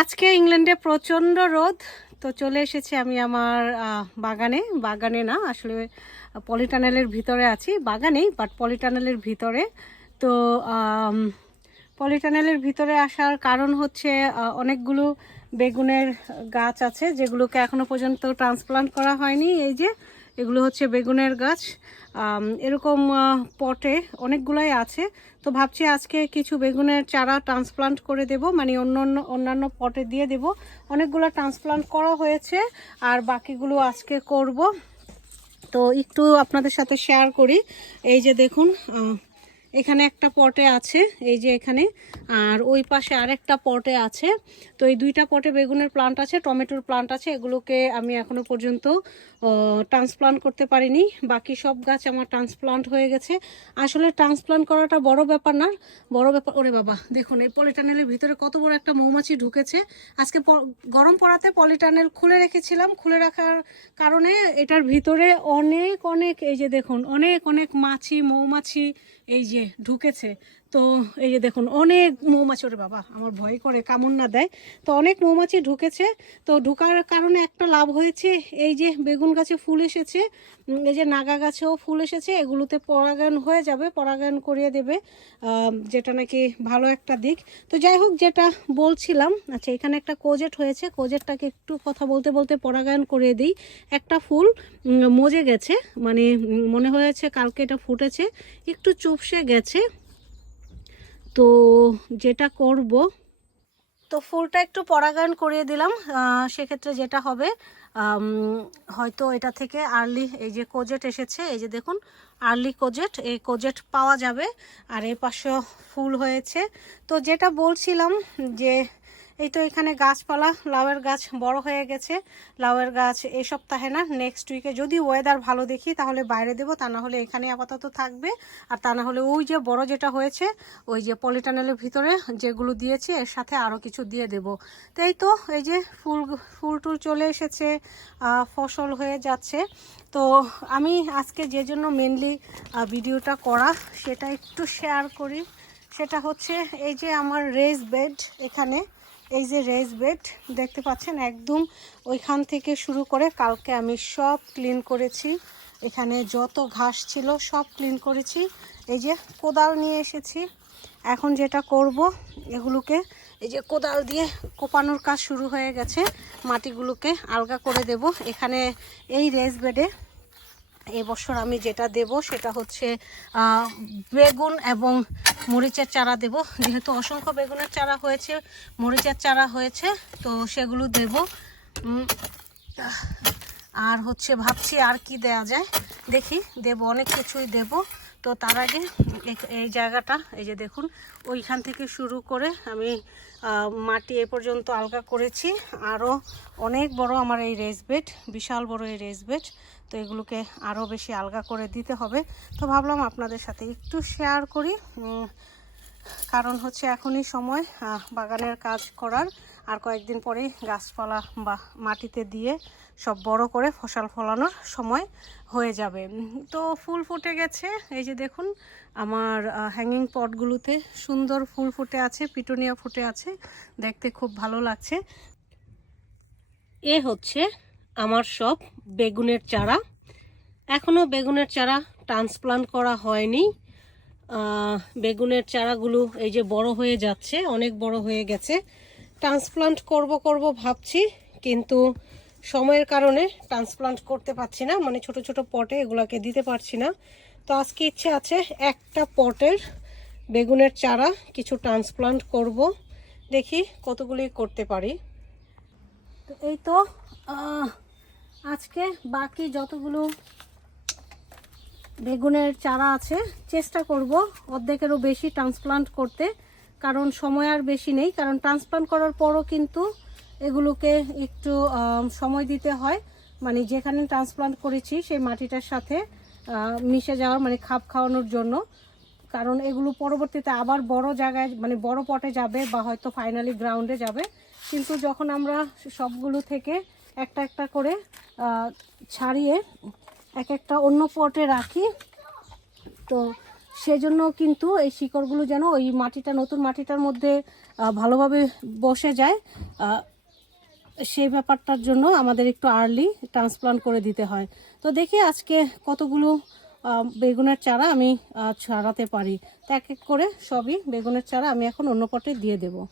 আজকে ইংল্যান্ডে প্রচণ্ড রোদ, তো চলে এসেছি আমি আমার বাগানে। বাগানে না, আসলে পলিটানেলের ভিতরে আছি। বাগানেই বাট পলিটানেলের ভিতরে। তো পলিটানেলের ভিতরে আসার কারণ হচ্ছে অনেকগুলো বেগুনের গাছ আছে, যেগুলোকে এখনও পর্যন্ত ট্রান্সপ্লান্ট করা হয়নি। এই যে এগুলো হচ্ছে বেগুনের গাছ। এরকম পটে অনেকগুলাই আছে। তো ভাবছি আজকে কিছু বেগুনের চারা ট্রান্সপ্লান্ট করে দেব মানে অন্য অন্য, অন্যান্য পটে দিয়ে দেব। অনেকগুলো ট্রান্সপ্লান্ট করা হয়েছে আর বাকিগুলো আজকে করব। তো একটু আপনাদের সাথে শেয়ার করি। এই যে দেখুন এখানে একটা পটে আছে, এই যে এখানে। আর ওই পাশে আরেকটা পটে আছে। তো এই দুইটা পটে বেগুনের প্লান্ট আছে, টমেটোর প্লান্ট আছে, এগুলোকে আমি এখনও পর্যন্ত ট্রান্সপ্লান্ট করতে পারিনি। বাকি সব গাছ আমার ট্রান্সপ্লান্ট হয়ে গেছে। আসলে ট্রান্সপ্লান্ট করাটা বড় ব্যাপার না, বড় ব্যাপার ওরে বাবা, দেখুন, এই পলিটানেলের ভিতরে কত বড় একটা মৌমাছি ঢুকেছে। আজকে গরম পড়াতে পলিটানেল খুলে রেখেছিলাম। খুলে রাখার কারণে এটার ভিতরে অনেক অনেক, এই যে দেখুন, অনেক অনেক মাছি, মৌমাছি, এই যে ঢুকেছে। তো এই যে দেখুন, অনেক মৌমাছি, ওরে বাবা, আমার ভয় করে, কামড় না দেয়। তো অনেক মৌমাছি ঢুকেছে, তো ঢুকার কারণে একটা লাভ হয়েছে, এই যে বেগুন গাছে ফুল এসেছে এই যে নাগা গাছেও ফুল এসেছে, এগুলোতে পরাগায়ন হয়ে যাবে, পরাগায়ন করিয়ে দেবে যেটা নাকি ভালো একটা দিক। তো যাই হোক, যেটা বলছিলাম আচ্ছা এখানে একটা কোজেট হয়েছে, কোজেটটাকে একটু কথা বলতে বলতে পরাগায়ন করিয়ে দিই। একটা ফুল মজে গেছে মানে মনে হয়েছে কালকে এটা ফুটেছে, একটু চুপসে গেছে তো যেটা করব? তো ফুলটা একটু পরাগায়ন করিয়ে দিলাম। সেক্ষেত্রে যেটা হবে হয়তো এটা থেকে আর্লি, এই যে কোজেট এসেছে, এই যে দেখুন, আর্লি কোজেট, এই কোজেট পাওয়া যাবে। আর এ পাশেও ফুল হয়েছে। তো যেটা বলছিলাম যে এই তো এখানে গাছপালা, লাউয়ের গাছ বড় হয়ে গেছে। লাউয়ের গাছ এই সপ্তাহে না নেক্সট উইকে যদি ওয়েদার ভালো দেখি তাহলে বাইরে দেবো, তা না হলে এখানে আপাতত থাকবে। আর তা না হলে ওই যে বড় যেটা হয়েছে, ওই যে পলিটানেলের ভিতরে যেগুলো দিয়েছি, এর সাথে আরও কিছু দিয়ে দেব। তো এই তো এই যে ফুল ফুল টুল চলে এসেছে ফসল হয়ে যাচ্ছে। তো আমি আজকে যে জন্য মেনলি ভিডিওটা করা, সেটা একটু শেয়ার করি। সেটা হচ্ছে এই যে আমার রেজ বেড এখানে। এই যে রেজ বেড, দেখতে পাচ্ছেন একদম ওইখান থেকে শুরু করে কালকে আমি সব ক্লিন করেছি। এখানে যত ঘাস ছিল সব ক্লিন করেছি। এই যে কোদাল নিয়ে এসেছি। এখন যেটা করব, এগুলোকে এই যে কোদাল দিয়ে কোপানোর কাজ শুরু হয়ে গেছে। মাটিগুলোকে আলগা করে দেব। এখানে এই রেজ বেডে এবছর আমি যেটা দেব সেটা হচ্ছে বেগুন এবং মরিচের চারা দেব। যেহেতু অসংখ্য বেগুনের চারা হয়েছে, মরিচের চারা হয়েছে, তো সেগুলো দেব। আর হচ্ছে ভাবছি আর কি দেয়া যায়। দেখি, দেব, অনেক কিছুই দেব। তো তার আগে এই জায়গাটা, এই যে দেখুন, ওইখান থেকে শুরু করে আমি মাটি এ পর্যন্ত আলগা করেছি। আরও অনেক বড় আমার এই রেস বেড, বিশাল বড় এই রেস বেড। তো এগুলোকে আরও বেশি আলগা করে দিতে হবে। তো ভাবলাম আপনাদের সাথে একটু শেয়ার করি। কারণ হচ্ছে এখনই সময় বাগানের কাজ করার। আর কয়েকদিন পরে গাছপালা বা মাটিতে দিয়ে সব বড় করে ফসল ফলানোর সময় হয়ে যাবে। তো ফুল ফুটে গেছে। এই যে দেখুন, আমার হ্যাঙ্গিং পটগুলোতে সুন্দর ফুল ফুটে আছে, পিটুনিয়া ফুটে আছে। দেখতে খুব ভালো লাগছে। এ হচ্ছে আমার সব বেগুনের চারা। এখনও বেগুনের চারা ট্রান্সপ্লান্ট করা হয়নি। বেগুনের চারাগুলো এই যে বড় হয়ে যাচ্ছে, অনেক বড় হয়ে গেছে। ট্রান্সপ্লান্ট করব করব ভাবছি, কিন্তু সময়ের কারণে ট্রান্সপ্লান্ট করতে পারছি না মানে ছোট ছোট পটে এগুলাকে দিতে পারছি না। তো আজকে ইচ্ছে আছে একটা পটের বেগুনের চারা কিছু ট্রান্সপ্লান্ট করব, দেখি কতগুলি করতে পারি। তো এই তো আজকে বাকি যতগুলো বেগুনের চারা আছে। চেষ্টা করব অর্ধেকেরও বেশি ট্রান্সপ্লান্ট করতে, কারণ সময় আর বেশি নেই। কারণ ট্রান্সপ্লান্ট করার পরও কিন্তু এগুলোকে একটু সময় দিতে হয়। মানে যেখানে ট্রান্সপ্লান্ট করেছি, সেই মাটিটার সাথে মিশে যাওয়ার মানে খাপ খাওয়ানোর জন্য। কারণ এগুলো পরবর্তীতে আবার বড় জায়গায় মানে বড় পটে যাবে বা হয়তো ফাইনালি গ্রাউন্ডে যাবে। কিন্তু যখন আমরা সবগুলো থেকে একটা একটা করে ছাড়িয়ে এক একটা অন্য পটে রাখি। তো সেজন্য কিন্তু এই শিকড়গুলো যেন ওই মাটিটা, নতুন মাটিটার মধ্যে ভালোভাবে বসে যায়। সেই ব্যাপারটার জন্য আমাদের একটু আর্লি ট্রান্সপ্লান্ট করে দিতে হয়। তো দেখি আজকে কতগুলো বেগুনের চারা আমি ছাড়াতে পারি। তো এক এক করে সবই বেগুনের চারা আমি এখন অন্য পটে দিয়ে দেবো।